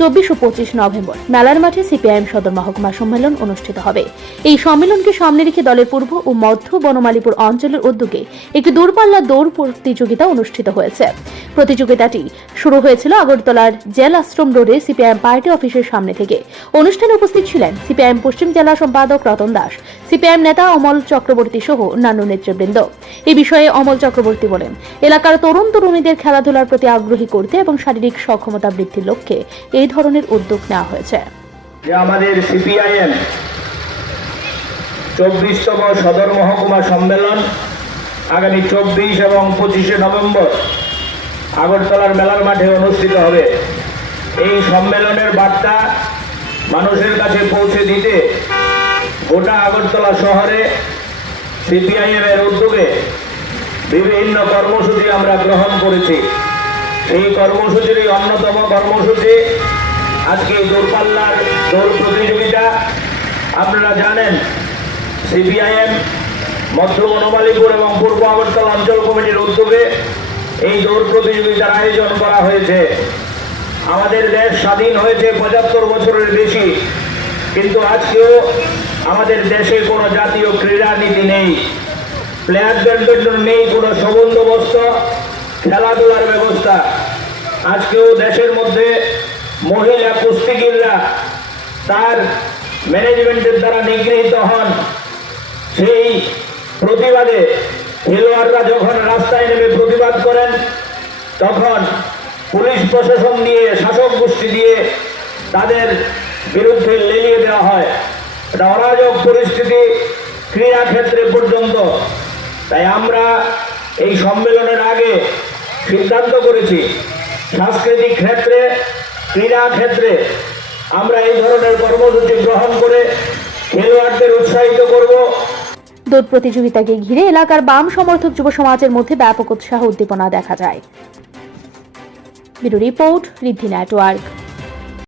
24 ও 25 November মেলার মাঠে CPIM সদর মহকুমা সম্মেলন অনুষ্ঠিত হবে। এই সম্মেলনকে সামনে রেখে দলের পূর্ব ও মধ্য বনমালীপুর অঞ্চলের উদ্যোগে একটি দূরপাল্লা দৌড় প্রতিযোগিতা অনুষ্ঠিত হয়েছে। প্রতিযোগিতাটি শুরু হয়েছিল আগরতলার জেল আশ্রম রোডে সিপিআইএম পার্টি অফিসের সামনে থেকে। অনুষ্ঠানে উপস্থিত ছিলেন সিপিআইএম পশ্চিম জেলা সম্পাদক রতন দাস, সিপিআইএম নেতা অমল চক্রবর্তী সহ অন্যান্য নেতৃবৃন্দ। এই বিষয়ে অমল চক্রবর্তী বলেন, এলাকার তরুণ তরুণীদের খেলাধুলার প্রতি আগ্রহী করতে এবং শারীরিক সক্ষমতা বৃদ্ধির লক্ষ্যে এই ধরনের উদ্যোগ নেওয়া হয়েছে। আমাদের সিপিআইএম 24তম সদর মহকুমা সম্মেলন আগামী 24 এবং 25 নভেম্বর আগরতলার মেলার মাঠে অনুষ্ঠিত হবে। এই সম্মেলনের বার্তা মানুষের কাছে পৌঁছে দিতে গোটা আগরতলা শহরে সিপিআইএম এর উদ্যোগে বিভিন্ন কর্মসূচি আমরা গ্রহণ করেছি। এই কর্মসূচির অন্যতম কর্মসূচি আজকে দূরপাল্লার দৌড় প্রতিযোগিতা। আপনারা জানেন সিপিআইএম মধ্য বনমালীপুর এবং পূর্ব আগরতলা অঞ্চল কমিটির উদ্যোগে এই দৌড় প্রতিযোগিতার আয়োজন করা হয়েছে। আমাদের দেশ স্বাধীন হয়েছে 75 বছরের বেশি, কিন্তু আজকেও আমাদের দেশে কোনো জাতীয় ক্রীড়া নীতি নেই, প্লেয়ারদের জন্য নেই কোনো সুবন্দোবস্ত খেলাধুলার ব্যবস্থা। আজকেও দেশের মধ্যে মহিলা কুস্তিগিররা তার ম্যানেজমেন্টের দ্বারা নিগৃহীত হন। সেই প্রতিবাদে খেলোয়াড়রা যখন রাস্তায় নেমে প্রতিবাদ করেন, তখন পুলিশ প্রশাসন দিয়ে, শাসক গোষ্ঠী দিয়ে তাদের বিরুদ্ধে লেলিয়ে দেওয়া হয়। এটা অরাজক পরিস্থিতি ক্রীড়া ক্ষেত্রে পর্যন্ত। তাই আমরা এই সম্মেলনের আগে সিদ্ধান্ত করেছি, সাংস্কৃতিক ক্ষেত্রে, ক্রীড়া ক্ষেত্রে আমরা এই ধরনের কর্মসূচি গ্রহণ করে খেলোয়াড়দের উৎসাহিত করব। দৌড় প্রতিযোগিতাকে ঘিরে এলাকার বাম সমর্থক যুব সমাজের মধ্যে ব্যাপক উৎসাহ উদ্দীপনা দেখা যায়। ব্যুরো রিপোর্ট, ঋদ্ধি নেটওয়ার্ক।